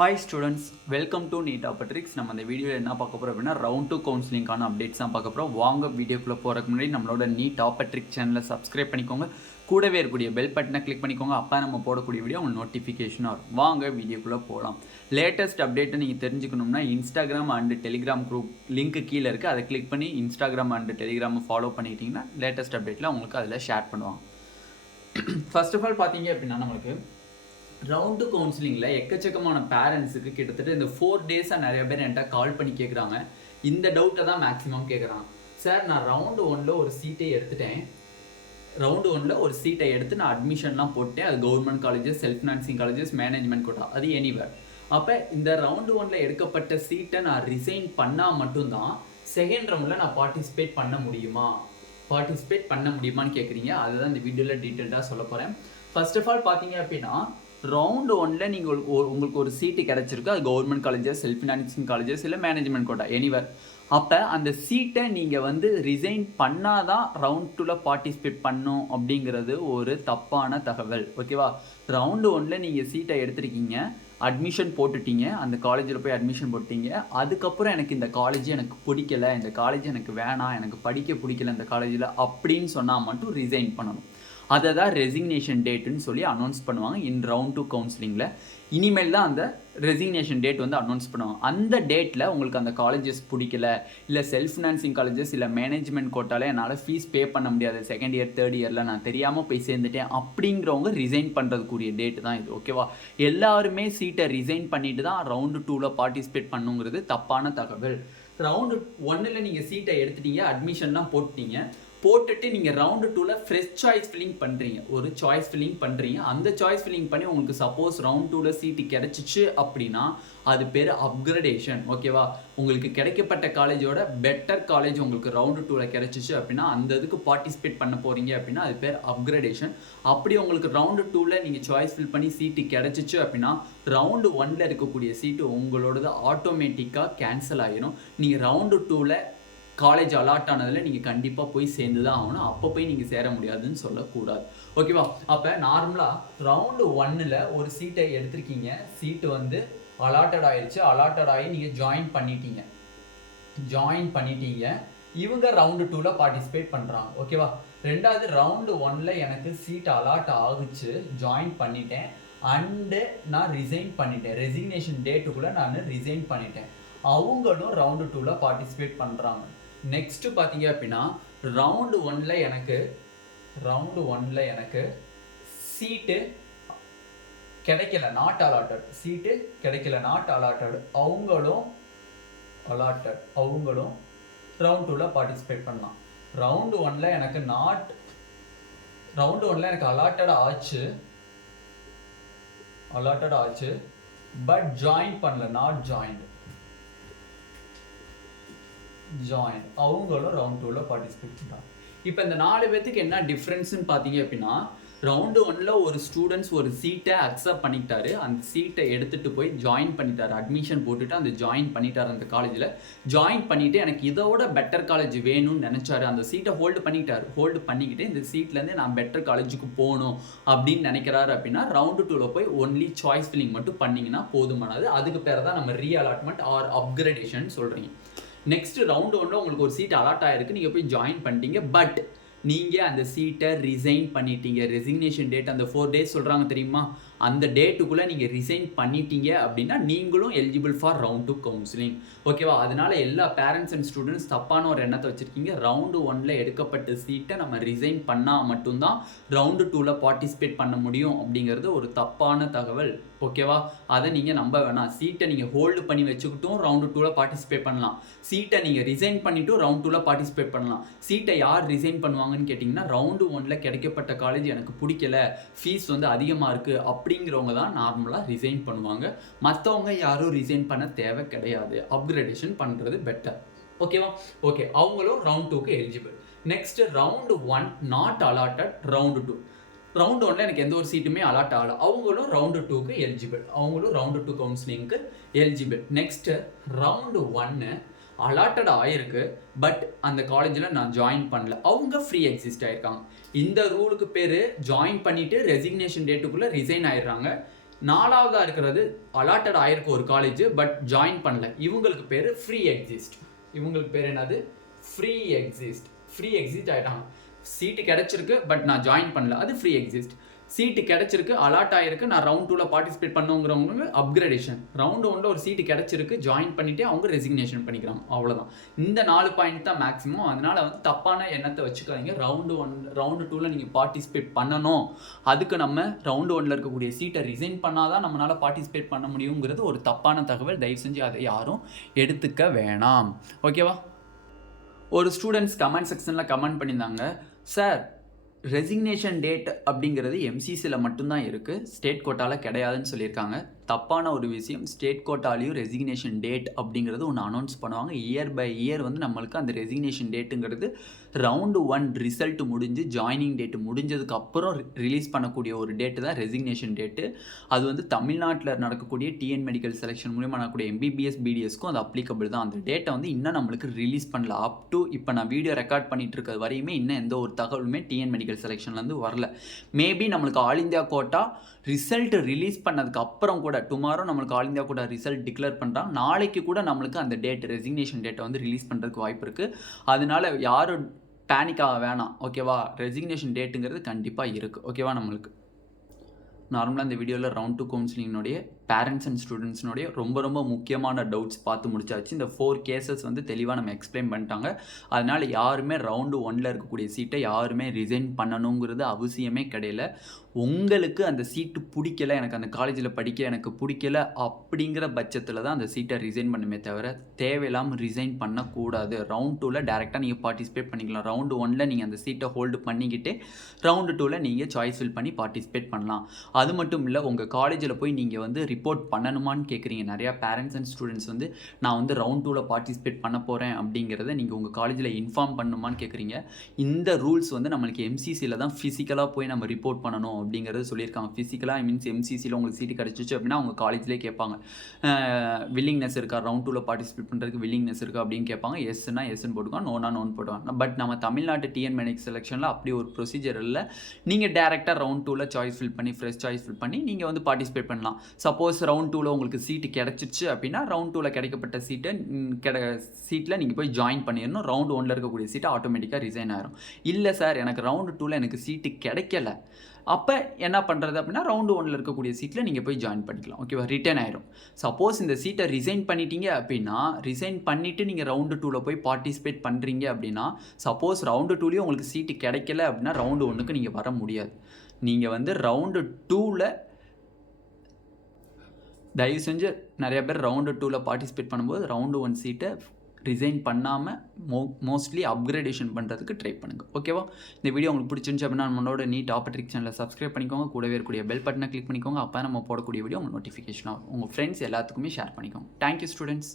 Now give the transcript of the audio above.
Hi students, welcome to Neet Tricks. நம்ம இந்த வீடியோவில் என்ன பார்க்க போகிறோம் அப்படின்னா ரவுண்ட் 2 கவுன்சிலிங்கான அப்டேட்ஸ் தான் பார்க்க போகிறோம். வாங்க வீடியோக்குள்ளே போகிறதுக்கு முன்னாடி நம்மளோட நீட் ட்ரிக்ஸ் சேனலை சப்ஸ்கிரைப் பண்ணிக்கோங்க. கூடவே இருக்கக்கூடிய பெல் பட்டனை கிளிக் பண்ணிக்கோங்க. அப்போ நம்ம போடக்கூடிய வீடியோ உங்களுக்கு நோட்டிஃபிகேஷனாக இருக்கும். வாங்க வீடியோக்குள்ளே போகலாம். லேட்டஸ்ட் அப்டேட்டை நீங்கள் தெரிஞ்சுக்கணும்னா Instagram and Telegram group link கீழே இருக்குது. அதை கிளிக் பண்ணி இன்ஸ்டாகிராம் அண்ட் டெலிகிராமை ஃபாலோ பண்ணிக்கிட்டிங்கன்னா லேட்டஸ்ட் அப்டேட்டில் உங்களுக்கு அதில் ஷேர் பண்ணுவாங்க. ஃபர்ஸ்ட் ஆஃப் ஆல் பார்த்தீங்க அப்படின்னா நம்மளுக்கு ரவுண்டு கவுன்சிலிங்கில் எக்கச்சக்கமான பேரண்ட்ஸுக்கு கிட்டத்தட்ட இந்த 4 டேஸாக நிறைய பேர் என்கிட்ட கால் பண்ணி கேட்குறாங்க. இந்த டவுட்டை தான் மேக்ஸிமம் கேட்குறாங்க. சார் நான் ரவுண்டு 1 ஒரு சீட்டை எடுத்துட்டேன். ரவுண்டு 1 ஒரு சீட்டை எடுத்து நான் அட்மிஷன்லாம் போட்டேன். அது government colleges, self financing colleges, management quota, அது எனிவேர். அப்போ இந்த ரவுண்டு 1 எடுக்கப்பட்ட சீட்டை நான் ரிசைன் பண்ணால் மட்டும்தான் செகண்ட் ரவுண்டில் நான் பார்ட்டிசிபேட் பண்ண முடியுமான்னு கேட்குறீங்க. அதுதான் இந்த வீடியோவில் டீட்டெயில்டாக சொல்ல போகிறேன். ஃபர்ஸ்ட் ஆஃப் ஆல் பார்த்தீங்க அப்படின்னா ரவுண்டு 1 நீங்கள் உங்களுக்கு ஒரு சீட்டு கிடச்சிருக்கு. அது government colleges, self financing colleges, இல்லை மேனேஜ்மெண்ட் கோட்டா, எனிவர். அப்போ அந்த சீட்டை நீங்கள் ரிசைன் பண்ணாதான் ரவுண்ட் 2 பார்ட்டிசிபேட் பண்ணும் அப்படிங்கிறது ஒரு தப்பான தகவல். ஓகேவா? ரவுண்டு 1 நீங்கள் சீட்டை எடுத்துருக்கீங்க, அட்மிஷன் போட்டுட்டீங்க, அந்த காலேஜில் போய் அட்மிஷன் போட்டீங்க. அதுக்கப்புறம் எனக்கு இந்த காலேஜ் எனக்கு பிடிக்கல, இந்த காலேஜ் எனக்கு வேணாம், எனக்கு படிக்க பிடிக்கல இந்த காலேஜில் அப்படின்னு சொன்னால் மட்டும் ரிசைன் பண்ணணும். அதை தான் ரெசிக்னேஷன் டேட்டுன்னு சொல்லி அனௌன்ஸ் பண்ணுவாங்க இன் ரவுண்ட் 2 கவுன்சிலிங்கில். இனிமேல் தான் அந்த ரெசிக்னேஷன் டேட் அனௌன்ஸ் பண்ணுவாங்க. அந்த டேட்டில் உங்களுக்கு அந்த காலேஜஸ் பிடிக்கல, இல்லை செல்ஃப் ஃபினான்சிங் காலேஜஸ், இல்லை மேனேஜ்மெண்ட் கோட்டாவில் என்னால் ஃபீஸ் பே பண்ண முடியாது, செகண்ட் இயர் தேர்ட் இயரில் நான் தெரியாமல் போய் சேர்ந்துட்டேன் அப்படிங்கிறவங்க ரிசைன் பண்ணுறதுக்குரிய டேட்டு தான் இது. ஓகேவா? எல்லாருமே சீட்டை ரிசைன் பண்ணிட்டு தான் ரவுண்டு 2 பார்ட்டிசிபேட் பண்ணுங்கிறது தப்பான தகவல். ரவுண்டு 1 நீங்கள் சீட்டை எடுத்துட்டீங்க, அட்மிஷன்லாம் போட்டுட்டு நீங்கள் ரவுண்டு 2 ஃப்ரெஷ் சாய்ஸ் ஃபில்லிங் பண்ணுறீங்க. ஒரு சாய்ஸ் ஃபில்லிங் பண்ணுறீங்க. அந்த சாய்ஸ் ஃபில்லிங் பண்ணி உங்களுக்கு சப்போஸ் ரவுண்ட் 2 சீட்டு கிடைச்சிச்சு அப்படின்னா அது பேர் அப்கிரேடேஷன். ஓகேவா? உங்களுக்கு கிடைக்கப்பட்ட காலேஜோட பெட்டர் காலேஜ் உங்களுக்கு ரவுண்டு 2 கிடைச்சிச்சு அப்படின்னா அந்த இதுக்கு பார்ட்டிசிபேட் பண்ண போகிறீங்க அப்படின்னா அது பேர் அப்கிரேடேஷன். அப்படி உங்களுக்கு ரவுண்டு 2 நீங்கள் சாய்ஸ் ஃபில் பண்ணி சீட்டு கிடைச்சிச்சு அப்படின்னா ரவுண்டு 1 இருக்கக்கூடிய சீட்டு உங்களோடது ஆட்டோமேட்டிக்காக கேன்சல் ஆகிடும். நீங்கள் ரவுண்டு 2 காலேஜ் அலாட் ஆனதில் நீங்கள் கண்டிப்பாக போய் சேர்ந்து தான் ஆகணும். அப்போ போய் நீங்கள் சேர முடியாதுன்னு சொல்லக்கூடாது. ஓகேவா? அப்போ நார்மலாக ரவுண்டு 1 ஒரு சீட்டை எடுத்திருக்கீங்க, சீட்டு அலாட்டட் ஆயிடுச்சு, அலாட்டட் ஆகி நீங்கள் ஜாயின் பண்ணிட்டீங்க. இவங்க ரவுண்டு 2 பார்ட்டிசிபேட் பண்ணுறாங்க. ஓகேவா? ரெண்டாவது ரவுண்டு 1 எனக்கு சீட் அலாட் ஆகுச்சு, ஜாயின் பண்ணிட்டேன், அண்டு நான் ரிசைன் பண்ணிட்டேன், ரெசிக்னேஷன் டேட்டுக்குள்ளே நான் ரிசைன் பண்ணிட்டேன். அவங்களும் ரவுண்டு 2 பார்ட்டிசிபேட் பண்ணுறாங்க. நெக்ஸ்ட்டு பார்த்தீங்க அப்படின்னா ரவுண்டு 1 எனக்கு சீட்டு கிடைக்கல, நாட் அலாட்டட், சீட்டு கிடைக்கல, நாட் அலாட்டட். அவங்களும் ரவுண்ட் 2 பார்ட்டிசிபேட் பண்ணலாம். ரவுண்டு 1 எனக்கு எனக்கு அலாட்டட் ஆச்சு, பட் ஜாயின் பண்ணல, நாட் ஜாயின். அவங்களும் ரவுண்ட் 2 பார்ட்டிசிபேட் பண்ணுறாங்க. இப்போ இந்த 4 பேத்துக்கு என்ன டிஃப்ரென்ஸ்னு பார்த்தீங்க அப்படின்னா ரவுண்டு 1 ஒரு ஸ்டூடெண்ட்ஸ் ஒரு சீட்டை அக்செப்ட் பண்ணிக்கிட்டாரு, அந்த சீட்டை எடுத்துகிட்டு போய் ஜாயின் பண்ணிட்டாரு, அட்மிஷன் போட்டுட்டு அந்த ஜாயின் பண்ணிட்டார். அந்த காலேஜில் ஜாயின் பண்ணிவிட்டு எனக்கு இதோட பெட்டர் காலேஜ் வேணும்னு நினச்சாரு. அந்த சீட்டை ஹோல்டு பண்ணிக்கிட்டு இந்த சீட்லேருந்து நான் பெட்டர் காலேஜுக்கு போகணும் அப்படின்னு நினைக்கிறாரு அப்படின்னா ரவுண்டு 2 போய் ஒன்லி சாய்ஸ் ஃபில்லிங் மட்டும் பண்ணிங்கன்னா போதுமானது. அதுக்கு பேர் தான் நம்ம ரீஅலாட்மெண்ட் ஆர் அப்கிரேடேஷன் சொல்கிறீங்க. நெக்ஸ்ட் ரவுண்டு 1 உங்களுக்கு ஒரு சீட் அலாட் ஆகிருக்கு, நீங்கள் போய் ஜாயின் பண்ணிட்டீங்க, பட் நீங்கள் அந்த சீட்டை ரிசைன் பண்ணிட்டீங்க. ரெசிக்னேஷன் டேட் அந்த 4 டேஸ் சொல்கிறாங்க தெரியுமா, அந்த டேட்டுக்குள்ளே நீங்கள் ரிசைன் பண்ணிட்டீங்க அப்படின்னா நீங்களும் எலிஜிபிள் ஃபார் ரவுண்ட் 2 கவுன்சிலிங். ஓகேவா? அதனால எல்லா பேரண்ட்ஸ் அண்ட் ஸ்டூடெண்ட்ஸ் தப்பான ஒரு எண்ணத்தை வச்சுருக்கீங்க. ரவுண்டு 1 எடுக்கப்பட்ட சீட்டை நம்ம ரிசைன் பண்ணால் மட்டும்தான் ரவுண்டு 2 பார்ட்டிசிபேட் பண்ண முடியும் அப்படிங்கிறது ஒரு தப்பான தகவல். ஓகேவா? அதை நீங்கள் நம்ப வேணாம். சீட்டை நீங்கள் ஹோல்டு பண்ணி வச்சுக்கிட்டும் ரவுண்டு 2 பார்ட்டிசிபேட் பண்ணலாம், சீட்டை நீங்கள் ரிசைன் பண்ணிவிட்டும் ரவுண்ட் 2 பார்ட்டிசிபேட் பண்ணலாம். சீட்டை யார் ரிசைன் பண்ணுவாங்கன்னு கேட்டிங்கன்னா ரவுண்டு 1 கிடைக்கப்பட்ட காலேஜ் எனக்கு பிடிக்கல, ஃபீஸ் அதிகமாக இருக்குது அப்படிங்கிறவங்க தான் நார்மலாக ரிசைன் பண்ணுவாங்க. மற்றவங்க யாரும் ரிசைன் பண்ண தேவை கிடையாது. அப்கிரேடேஷன் பண்ணுறது பெட்டர். ஓகேவா? ஓகே, அவங்களும் ரவுண்ட் 2க்கு eligible. Next round 1 not allotted. Round 1 எனக்கு எந்த ஒரு சீட்டுமே அலாட் ஆகலை, அவங்களும் ரவுண்டு 2க்கு எலிஜிபிள், அவங்களும் ரவுண்டு 2 கவுன்சிலிங்க்கு எலிஜிபிள். நெக்ஸ்ட்டு ரவுண்டு 1 அலாட்டட் ஆகிருக்கு, பட் அந்த காலேஜில் நான் ஜாயின் பண்ணல, அவங்க ஃப்ரீ எக்ஸிஸ்ட் ஆகிருக்காங்க. இந்த ரூலுக்கு பேர் ஜாயின் பண்ணிவிட்டு ரெசிக்னேஷன் டேட்டுக்குள்ளே ரிசைன் ஆகிடுறாங்க. நாலாவதாக இருக்கிறது அலாட்டட் ஆயிருக்கு ஒரு காலேஜ் பட் ஜாயின் பண்ணல, இவங்களுக்கு பேர் ஃப்ரீ எக்ஸிஸ்ட். இவங்களுக்கு பேர் என்னது? ஃப்ரீ எக்ஸிஸ்ட் ஆகிட்டாங்க. சீட்டு கிடச்சிருக்கு பட் நான் ஜாயின் பண்ணல, அது ஃப்ரீ எக்ஸிஸ்ட். சீட்டு கிடச்சிருக்கு, அலாட் ஆகிருக்கு, நான் ரவுண்ட் 2ல் பார்ட்டிசிபேட் பண்ணுங்கிறவங்க அப்கிரேடேஷன். ரவுண்டு 1ல் ஒரு சீட்டு கிடச்சிருக்கு, ஜாயின் பண்ணிவிட்டு அவங்க ரெசிக்னேஷன் பண்ணிக்கிறாங்க. அவ்வளோதான். இந்த 4 பாயிண்ட் தான் மேக்ஸிமம். அதனால் வந்து தப்பான எண்ணத்தை வச்சுக்காதீங்க. ரவுண்டு 2ல் நீங்கள் பார்ட்டிசிபேட் பண்ணணும், அதுக்கு நம்ம ரவுண்டு 1ல் இருக்கக்கூடிய சீட்டை ரிசைன் பண்ணால் தான் நம்மளால் பார்ட்டிசிபேட் பண்ண முடியுங்கிறது ஒரு தப்பான தகவல். தயவு செஞ்சு அதை யாரும் எடுத்துக்க வேணாம். ஓகேவா? ஒரு ஸ்டூடெண்ட்ஸ் கமெண்ட் செக்ஷனில் கமெண்ட் பண்ணியிருந்தாங்க, சார் ரெசிக்னேஷன் டேட் அப்படிங்கிறது எம்சிசியில் மட்டும்தான் இருக்குது, ஸ்டேட் கோட்டாவில் கிடையாதுன்னு சொல்லியிருக்காங்க. தப்பான ஒரு விஷயம். ஸ்டேட் கோட்டாலையும் ரெசிக்னேஷன் டேட் அப்படிங்கிறது ஒன்று அனௌன்ஸ் பண்ணுவாங்க. இயர் பை இயர் வந்து நம்மளுக்கு அந்த ரெசிக்னேஷன் டேட்டுங்கிறது ரவுண்டு 1 ரிசல்ட் முடிஞ்சு ஜாயினிங் டேட்டு முடிஞ்சதுக்கு அப்புறம் ரிலீஸ் பண்ணக்கூடிய ஒரு டேட்டு தான் ரெசிக்னேஷன் டேட்டு. அது வந்து தமிழ்நாட்டில் நடக்கக்கூடிய டிஎன் மெடிக்கல் செலெக்ஷன் மூலியமாக நடக்கக்கூடிய எம்பிபிஎஸ் பிடிஎஸ்க்கும் அது அப்ளிகபிள் தான். அந்த டேட்டை வந்து இன்னும் நம்மளுக்கு ரிலீஸ் பண்ணல. அப் டு இப்போ நான் வீடியோ ரெக்கார்ட் பண்ணிட்டு இருக்கிறது வரையுமே இன்னும் எந்த ஒரு தகவலுமே டிஎன் மெடிக்கல் செலெக்ஷன்லேருந்து வரல. மேபி நம்மளுக்கு all India quota result release பண்ணதுக்கு அப்புறம் கூட டுமாரோ நம்மளுக்கு ஆல் இந்தியா கூட ரிசல்ட் டிக்ளேர் பண்ணுறாங்க, நாளைக்கு கூட நம்மளுக்கு அந்த டேட் ரெசிக்னேஷன் டேட்டை வந்து ரிலீஸ் பண்ணுறதுக்கு வாய்ப்பு இருக்குது. அதனால யாரும் பேனிக்காக வேணாம். ஓகேவா? ரெசிக்னேஷன் டேட்டுங்கிறது கண்டிப்பாக இருக்குது. ஓகேவா? நம்மளுக்கு நார்மலாக இந்த வீடியோவில் ரவுண்ட் 2 கவுன்சிலிங்னுடைய பேரண்ட்ஸ் அண்ட் ஸ்டூடெண்ட்ஸ்னுடைய ரொம்ப முக்கியமான டவுட்ஸ் பார்த்து முடிச்சாச்சு. இந்த 4 கேசஸ் வந்து தெளிவாக நம்ம எக்ஸ்பிளைன் பண்ணிட்டாங்க. அதனால் யாருமே ரவுண்டு 1ல் இருக்கக்கூடிய சீட்டை யாருமே ரிசைன் பண்ணணுங்கிறது அவசியமே கிடையாது. உங்களுக்கு அந்த சீட்டு பிடிக்கல, எனக்கு அந்த காலேஜில் படிக்க எனக்கு பிடிக்கல அப்படிங்கிற பட்சத்தில் தான் அந்த சீட்டை ரிசைன் பண்ணுமே தவிர தேவையில்லாமல் ரிசைன் பண்ணக்கூடாது. ரவுண்ட் 2ல் டேரெக்டாக நீங்கள் பார்ட்டிசிபேட் பண்ணிக்கலாம். ரவுண்டு 1ல் நீங்கள் அந்த சீட்டை ஹோல்டு பண்ணிக்கிட்டு ரவுண்டு 2ல் நீங்கள் சாய்ஸ் ஃபில் பண்ணி பார்ட்டிசிபேட் பண்ணலாம். அது மட்டும் இல்லை, உங்கள் காலேஜில் போய் நீங்கள் வந்து ரிப்போர்ட் பண்ணணுமான்னு கேட்குறீங்க. நிறையா பேரண்ட்ஸ் அண்ட் ஸ்டூடெண்ட்ஸ் வந்து நான் வந்து ரவுண்ட் 2ல் பார்ட்டிசிபேட் பண்ண போகிறேன் அப்படிங்கிறத நீங்கள் உங்கள் காலேஜில் இன்ஃபார்ம் பண்ணணுமான்னு கேட்குறீங்க. இந்த ரூல்ஸ் வந்து நம்மளுக்கு எம்சிசியில் தான் ஃபிசிக்கலாக போய் நம்ம ரிப்போர்ட் பண்ணணும் அப்படிங்கிறது சொல்லியிருக்காங்க. ஃபிசிக்கலாக மீன்ஸ் எம்சிசியில் உங்களுக்கு சீட்டு கிடச்சிச்சு அப்படின்னா அவங்க காலேஜ்லேயே கேட்பாங்க, வில்லிங்னஸ் இருக்கா, ரவுண்ட் 2ல் பார்ட்டிசிபேட் பண்ணுறதுக்கு வில்லிங்னஸ் இருக்கா அப்படின்னு கேட்பாங்க. எஸ்னா எஸ்ன்னு போட்டுவாங்க, நோனா நோன் போட்டுவாங்க. பட் நம்ம தமிழ்நாட்டு டிஎன் மெடிக்கல் செலெக்ஷனில் அப்படி ஒரு ப்ரொசீஜர் இல்லை. நீங்கள் டேரெக்டாக ரவுண்ட் 2ல் சாய்ஸ் ஃபில் பண்ணி ஃப்ரெஷ் சாய்ஸ் ஃபில் பண்ணி நீங்கள் வந்து பார்ட்டிசிபேட் பண்ணலாம். சப்போஸ் ரவுண்ட் 2ல் உங்களுக்கு சீட்டு கிடச்சிச்சு அப்படின்னா ரவுண்ட் 2ல் கிடைக்கப்பட்ட சீட்டில் நீங்கள் போய் ஜாயின் பண்ணிடணும். ரவுண்ட் 1ல் இருக்கக்கூடிய சீட்டை ஆட்டோமேட்டிக்காக ரிசைன் ஆயிரும். இல்லை சார் எனக்கு ரவுண்டு 2ல் எனக்கு சீட்டு கிடைக்கல, அப்போ என்ன பண்ணுறது அப்படின்னா ரவுண்டு 1ல் இருக்கக்கூடிய சீட்டில் நீங்கள் போய் ஜாயின் பண்ணிக்கலாம். ஓகேவா? ரிட்டர்ன் ஆயிரும். சப்போஸ் இந்த சீட்டை ரிசைன் பண்ணிட்டீங்க அப்படின்னா, ரிசைன் பண்ணிவிட்டு நீங்கள் ரவுண்டு 2ல் போய் பார்ட்டிசிபேட் பண்ணுறீங்க அப்படின்னா, சப்போஸ் ரவுண்டு 2லேயும் உங்களுக்கு சீட்டு கிடைக்கல அப்படின்னா ரவுண்டு 1க்கு நீங்கள் வர முடியாது. நீங்கள் வந்து ரவுண்டு 2ல் தயவு செஞ்சு நிறைய பேர் ரவுண்டு 2ல் பார்ட்டிசிபேட் பண்ணும்போது ரவுண்டு 1 சீட்டை ரிசைன் பண்ணாமல் மோஸ்ட்லி அப்கிரேடேஷன் பண்ணுறதுக்கு ட்ரை பண்ணுங்கள். ஓகேவா? இந்த வீடியோ உங்களுக்கு பிடிச்சிருந்துச்சு அப்படின்னா நம்மளோட நீட் ஆப்பர்ட்ரிக் சேனலை சப்ஸ்கிரைப் பண்ணிக்கோங்க. கூடவே இருக்கக்கூடிய பெல் பட்டனை கிளிக் பண்ணிக்கோங்க. அப்போ நம்ம போடக்கூடிய வீடியோ உங்களுக்கு நோட்டிஃபிகேஷன் ஆகும். உங்கள் ஃப்ரெண்ட்ஸ் எல்லாத்துக்குமே ஷேர் பண்ணிக்கோங்க. Thank you students.